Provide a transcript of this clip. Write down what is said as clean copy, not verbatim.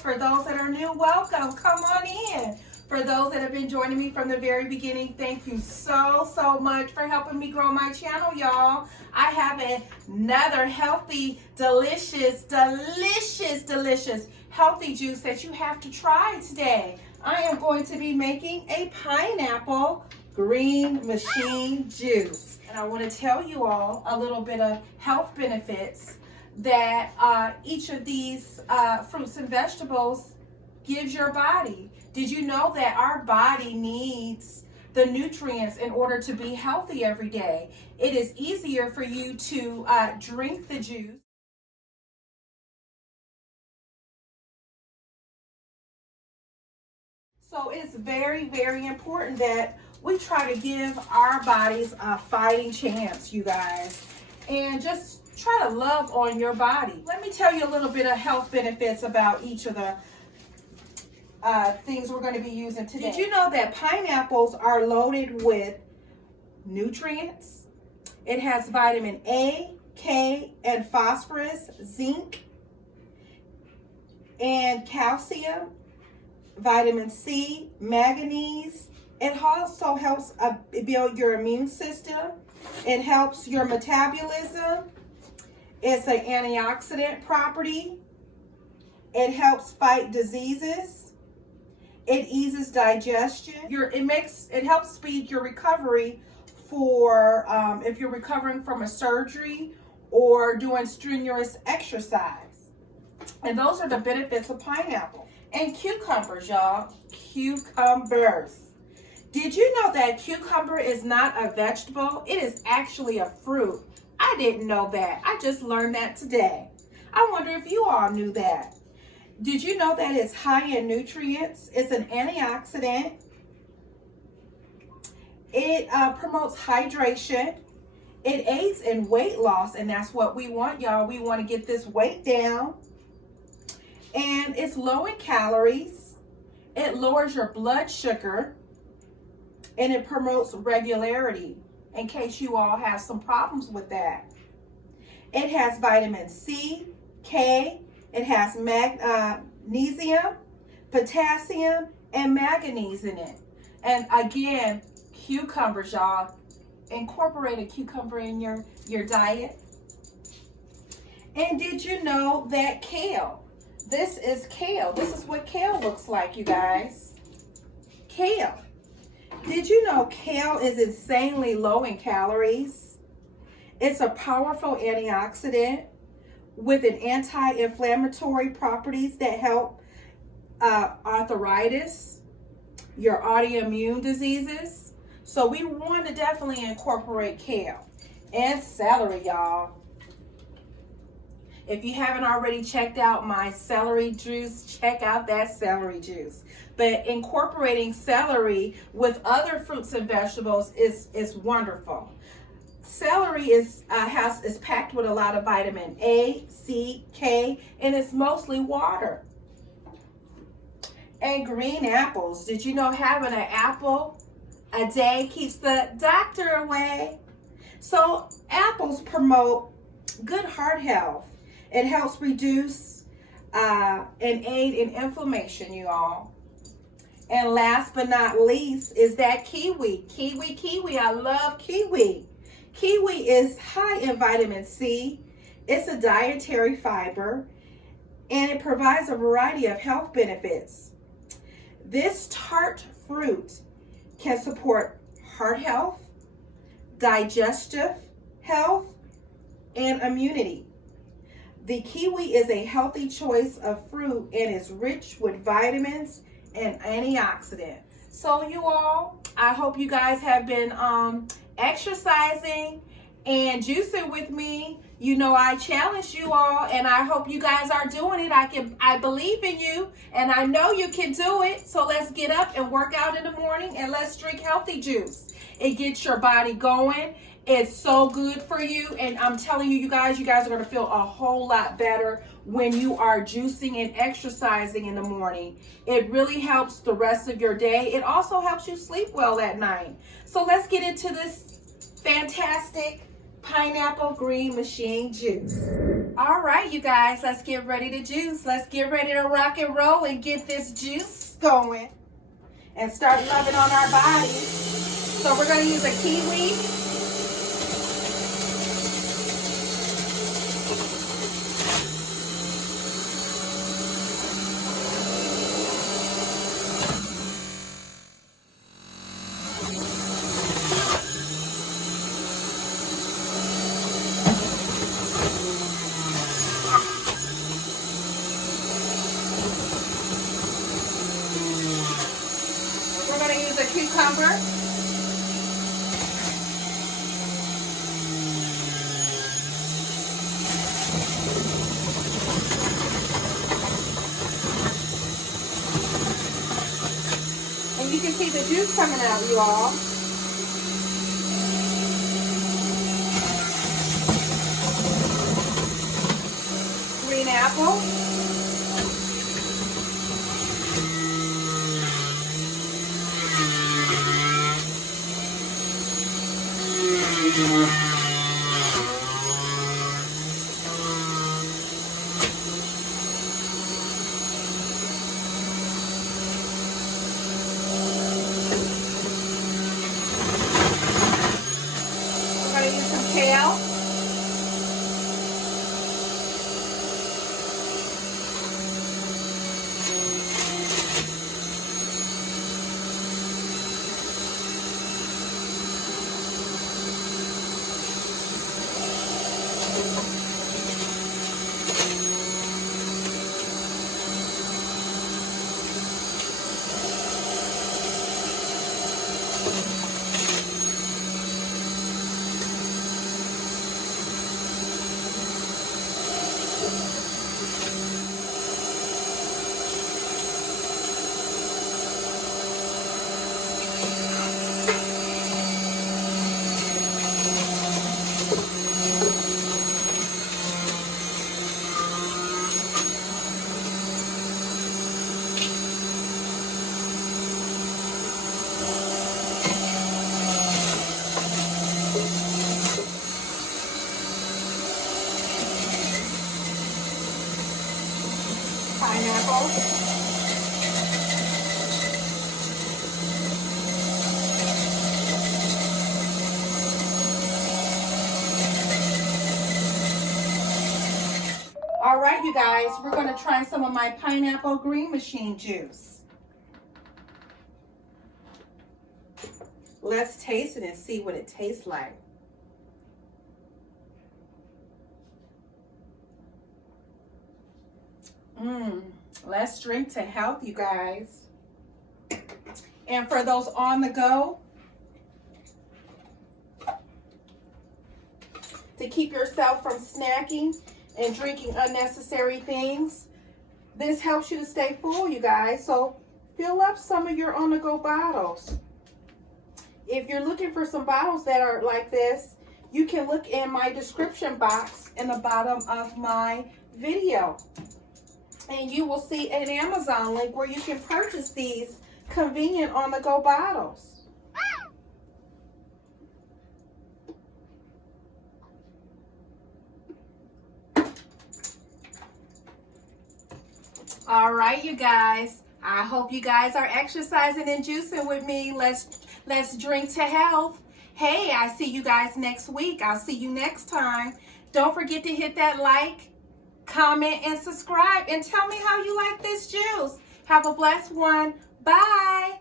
house. For those that are new, welcome. Come on in. For those that have been joining me from the very beginning, thank you so much for helping me grow my channel, y'all. I have another healthy, delicious healthy juice that you have to try today. I am going to be making a pineapple green machine juice. And I want to tell you all a little bit of health benefits that each of these fruits and vegetables gives your body. Did you know that our body needs the nutrients in order to be healthy every day? It is easier for you to drink the juice. So it's very important that we try to give our bodies a fighting chance, you guys. And just try to love on your body. Let me tell you a little bit of health benefits about each of the things we're going to be using today. Did you know that pineapples are loaded with nutrients? It has vitamin A, K, and phosphorus, zinc, and calcium, vitamin C, manganese. It also helps build your immune system. It helps your metabolism. It's an antioxidant property. It helps fight diseases. It eases digestion. It helps speed your recovery for if you're recovering from a surgery or doing strenuous exercise. And those are the benefits of pineapple. And cucumbers, y'all. Cucumbers. Did you know that cucumber is not a vegetable? It is actually a fruit. I didn't know that. I just learned that today. I wonder if you all knew that. Did you know that it's high in nutrients? It's an antioxidant. It promotes hydration. It aids in weight loss, and that's what we want, y'all. We want to get this weight down. And it's low in calories. It lowers your blood sugar. And it promotes regularity, in case you all have some problems with that. It has vitamin C, K. It has magnesium, potassium, and manganese in it. And again, cucumbers, y'all. Incorporate a cucumber in your diet. And did you know that kale? This is kale. This is what kale looks like, you guys. Kale. Did you know kale is insanely low in calories? It's a powerful antioxidant with an anti-inflammatory properties that help arthritis, your autoimmune diseases. So we want to definitely incorporate kale and celery, y'all. If you haven't already checked out my celery juice, check out that celery juice. But incorporating celery with other fruits and vegetables is wonderful. Celery is packed with a lot of vitamin A, C, K, and it's mostly water. And green apples. Did you know having an apple a day keeps the doctor away? So apples promote good heart health. It helps reduce and aid in inflammation, you all. And last but not least is that kiwi. Kiwi. I love kiwi. Kiwi is high in vitamin C. It's a dietary fiber, and it provides a variety of health benefits. This tart fruit can support heart health, digestive health, and immunity. The kiwi is a healthy choice of fruit and is rich with vitamins and antioxidants. So you all, I hope you guys have been exercising and juicing with me. You know, I challenge you all, and I hope you guys are doing it. I believe in you, and I know you can do it. So let's get up and work out in the morning, and let's drink healthy juice. It gets your body going. It's so good for you, and I'm telling you, you guys are going to feel a whole lot better when you are juicing and exercising in the morning. It really helps the rest of your day. It also helps you sleep well at night. So let's get into this fantastic pineapple green machine juice. All right, you guys, let's get ready to juice. Let's get ready to rock and roll and get this juice going and start loving on our bodies. So we're going to use a kiwi. We're going to use a cucumber. And you can see the juice coming out, you all. Green apple. We're going to use some kale. Pineapple. All right, you guys, we're going to try some of my pineapple green machine juice. Let's taste it and see what it tastes like. Let's drink to health, you guys. And for those on the go, to keep yourself from snacking and drinking unnecessary things, this helps you to stay full, you guys. So fill up some of your on-the-go bottles. If you're looking for some bottles that are like this, you can look in my description box in the bottom of my video. And you will see an Amazon link where you can purchase these convenient on-the-go bottles. All right, you guys. I hope you guys are exercising and juicing with me. Let's drink to health. Hey, I see you guys next week. I'll see you next time. Don't forget to hit that like, comment, and subscribe, and tell me how you like this juice. Have a blessed one. Bye.